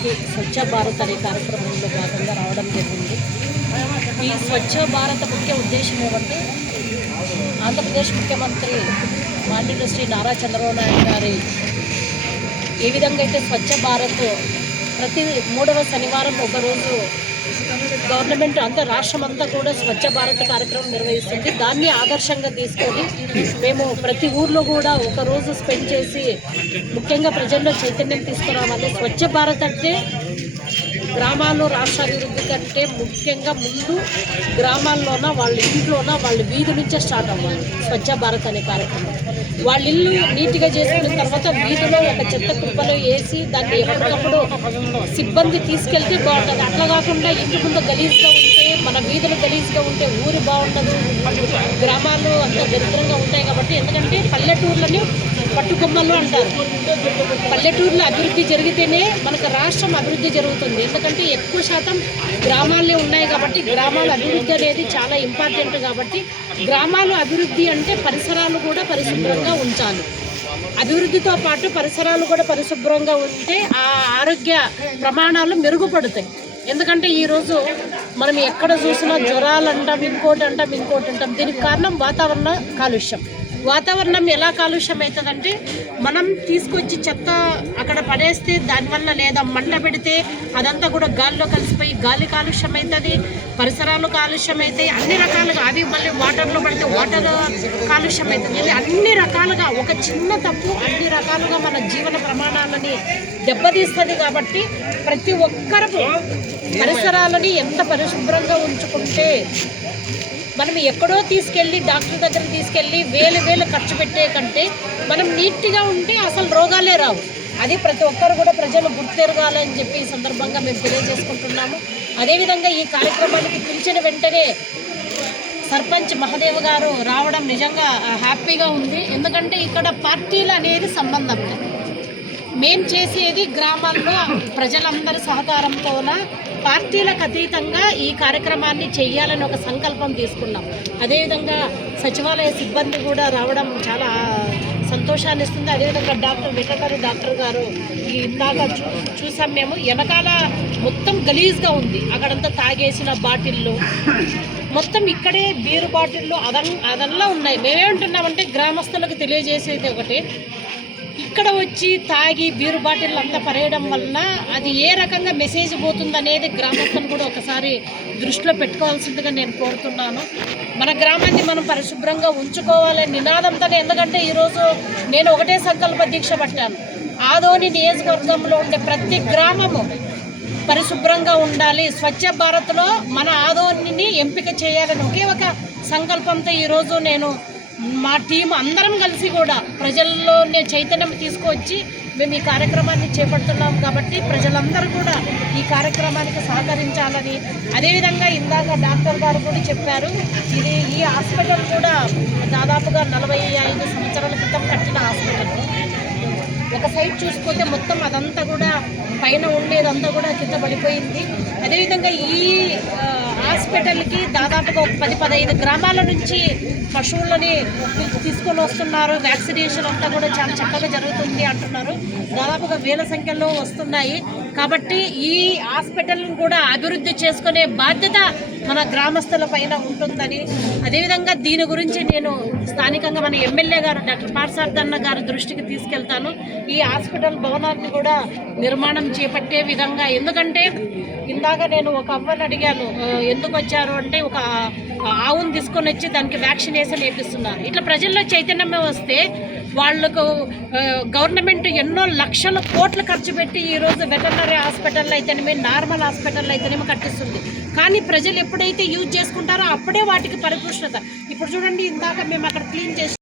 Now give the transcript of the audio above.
ఇక్కడికి స్వచ్ఛ భారత్ అనే కార్యక్రమంలో భాగంగా రావడం జరిగింది. ఈ స్వచ్ఛ భారత్ ముఖ్య ఉద్దేశం ఏమంటే ఆంధ్రప్రదేశ్ ముఖ్యమంత్రి మాన్యులు శ్రీ నారా చంద్రబాబు నాయుడు గారి ఏ విధంగా అయితే స్వచ్ఛ భారత్ ప్రతి 3వ శనివారం ఒకరోజు గవర్నమెంట్ అంటే రాష్ట్రం అంతా కూడా స్వచ్ఛ భారత్ కార్యక్రమం నిర్వహిస్తుంది. దాన్ని ఆదర్శంగా తీసుకొని మేము ప్రతి ఊర్లో కూడా ఒకరోజు స్పెండ్ చేసి ముఖ్యంగా ప్రజల్లో చైతన్యం తీసుకురావాలి. స్వచ్ఛ భారత్ అంటే గ్రామాల్లో రాష్ట్ర అభివృద్ధి కంటే ముఖ్యంగా ముందు గ్రామాల్లోన వాళ్ళ ఇంట్లోన వాళ్ళ వీధి నుంచే స్టార్ట్ అవ్వాలి. స్వచ్ఛ భారత్ అనే కార్యక్రమం వాళ్ళ ఇల్లు నీట్గా చేసుకున్న తర్వాత వీధిలో ఒక చెత్త కుప్పలో వేసి దాన్ని ఎప్పటికప్పుడు సిబ్బంది తీసుకెళ్తే బాగుంటుంది. అట్లా కాకుండా ఇంటి ముందు గలీజ్గా ఉంటే మన వీధులు గలీజ్గా ఉంటే ఊరు బాగుండదు, గ్రామాలు అంత దరిద్రంగా ఉంటాయి. కాబట్టి ఎందుకంటే పల్లెటూర్లని పట్టుకొమ్మలు అంటారు. పల్లెటూరులో అభివృద్ధి జరిగితేనే మనకు రాష్ట్రం అభివృద్ధి జరుగుతుంది. ఎందుకంటే ఎక్కువ శాతం గ్రామాలే ఉన్నాయి కాబట్టి గ్రామాల అభివృద్ధి అనేది చాలా ఇంపార్టెంట్. కాబట్టి గ్రామాలు అభివృద్ధి అంటే పరిసరాలు కూడా పరిశుభ్రంగా ఉంచాలి. అభివృద్ధితో పాటు పరిసరాలు కూడా పరిశుభ్రంగా ఉంటే ఆ ఆరోగ్య ప్రమాణాలు మెరుగుపడతాయి. ఎందుకంటే ఈరోజు మనం ఎక్కడ చూసినా జ్వరాలు అంటాం, ఇంకోటి అంటాం. దీనికి కారణం వాతావరణ కాలుష్యం. వాతావరణం ఎలా కాలుష్యం అవుతుందంటే మనం తీసుకొచ్చి చెత్త అక్కడ పడేస్తే దానివల్ల లేదా మంట పెడితే అదంతా కూడా గాలిలో కలిసిపోయి గాలి కాలుష్యం అవుతుంది, పరిసరాలు కాలుష్యం అవుతాయి. అన్ని రకాలుగా అది మళ్ళీ వాటర్లో పడితే వాటర్ కాలుష్యం అవుతుంది. అన్ని రకాలుగా ఒక చిన్న తప్పు అన్ని రకాలుగా మన జీవన ప్రమాణాలని దెబ్బతీస్తుంది. కాబట్టి ప్రతి ఒక్కరూ పరిసరాలని ఎంత పరిశుభ్రంగా ఉంచుకుంటే మనం ఎక్కడో తీసుకెళ్ళి డాక్టర్ దగ్గర తీసుకెళ్ళి వేలు ఖర్చు పెట్టే కంటే మనం నీట్గా ఉంటే అసలు రోగాలే రావు. అది ప్రతి ఒక్కరు కూడా ప్రజలు గుర్తెరగాలని చెప్పి ఈ సందర్భంగా మేము తెలియజేసుకుంటున్నాము. అదేవిధంగా ఈ కార్యక్రమానికి పిలిచిన వెంటనే సర్పంచ్ మహదేవ్ గారు రావడం నిజంగా హ్యాపీగా ఉంది. ఎందుకంటే ఇక్కడ పార్టీలు అనేది సంబంధం లేదు. మేం చేసేది గ్రామాల్లో ప్రజలందరి సహకారంతోన పార్టీలకు అతీతంగా ఈ కార్యక్రమాన్ని చెయ్యాలని ఒక సంకల్పం తీసుకున్నాం. అదేవిధంగా సచివాలయ సిబ్బంది కూడా రావడం చాలా సంతోషాన్ని ఇస్తుంది. అదేవిధంగా వెటర్నరీ డాక్టర్ గారు ఇందాక చూసాం మేము, వెనకాల మొత్తం గలీజ్గా ఉంది. అక్కడంతా తాగేసిన బాటిళ్ళు మొత్తం ఇక్కడే బీరు బాటిళ్ళు అదల్లా ఉన్నాయి. మేమేమంటున్నామంటే గ్రామస్తులకు తెలియజేసేది ఒకటి, ఇక్కడ వచ్చి తాగి బీరు బాటిల్ అంతా పరేయడం వలన అది ఏ రకంగా మెసేజ్ పోతుందనేది గ్రామస్తులు కూడా ఒకసారి దృష్టిలో పెట్టుకోవాల్సిందిగా నేను కోరుతున్నాను. మన గ్రామాన్ని మనం పరిశుభ్రంగా ఉంచుకోవాలని నినాదంతోనే. ఎందుకంటే ఈరోజు నేను ఒకటే సంకల్ప దీక్ష పట్టాను, ఆదోని నియోజకవర్గంలో ఉండే ప్రతి గ్రామము పరిశుభ్రంగా ఉండాలి, స్వచ్ఛ భారత్లో మన ఆదోనిని ఎంపిక చేయాలని ఒకే ఒక సంకల్పంతో ఈరోజు నేను మా టీం అందరం కలిసి కూడా ప్రజల్లోనే చైతన్యం తీసుకొచ్చి మేము ఈ కార్యక్రమాన్ని చేపడుతున్నాం. కాబట్టి ప్రజలందరూ కూడా ఈ కార్యక్రమానికి సహకరించాలని, అదేవిధంగా ఇందాక డాక్టర్ గారు కూడా చెప్పారు, ఈ హాస్పిటల్ కూడా దాదాపుగా 45 సంవత్సరాల క్రితం కట్టిన హాస్పిటల్. ఒక సైడ్ చూసుకుంటే మొత్తం అదంతా కూడా పైన ఉండేదంతా కూడా కింద పడిపోయింది. అదేవిధంగా ఈ హాస్పిటల్కి దాదాపుగా 10-15 గ్రామాల నుంచి పశువులని తీసుకొని వస్తున్నారు. వ్యాక్సినేషన్ అంతా కూడా చాలా చక్కగా జరుగుతుంది అంటున్నారు. దాదాపుగా వేల సంఖ్యలో వస్తున్నాయి. కాబట్టి ఈ హాస్పిటల్ని కూడా అభివృద్ధి చేసుకునే బాధ్యత మన గ్రామస్తుల పైన ఉంటుందని, అదేవిధంగా దీని గురించి నేను స్థానికంగా మన ఎమ్మెల్యే గారు డాక్టర్ పార్సార్థన్న గారి దృష్టికి తీసుకెళ్తాను. ఈ హాస్పిటల్ భవనాన్ని కూడా నిర్మాణం చేపట్టే విధంగా, ఎందుకంటే ఇందాక నేను ఒక అవ్వని అడిగాను ఎందుకు వచ్చారు అంటే, ఒక ఆవును తీసుకొని వచ్చి దానికి వ్యాక్సినేషన్ వేపిస్తున్నారు. ఇట్లా ప్రజల్లో చైతన్యం వస్తే వాళ్లకు గవర్నమెంట్ ఎన్నో లక్షల కోట్లు ఖర్చు పెట్టి ఈరోజు వెటర్నరీ హాస్పిటల్ అయితేనేమి నార్మల్ హాస్పిటల్ అయితేనేమి కట్టిస్తుంది. కానీ ప్రజలు ఎప్పుడైతే యూజ్ చేసుకుంటారో అప్పుడే వాటికి పరిపుష్టత. ఇప్పుడు చూడండి, ఇందాక మేము అక్కడ క్లీన్ చేసి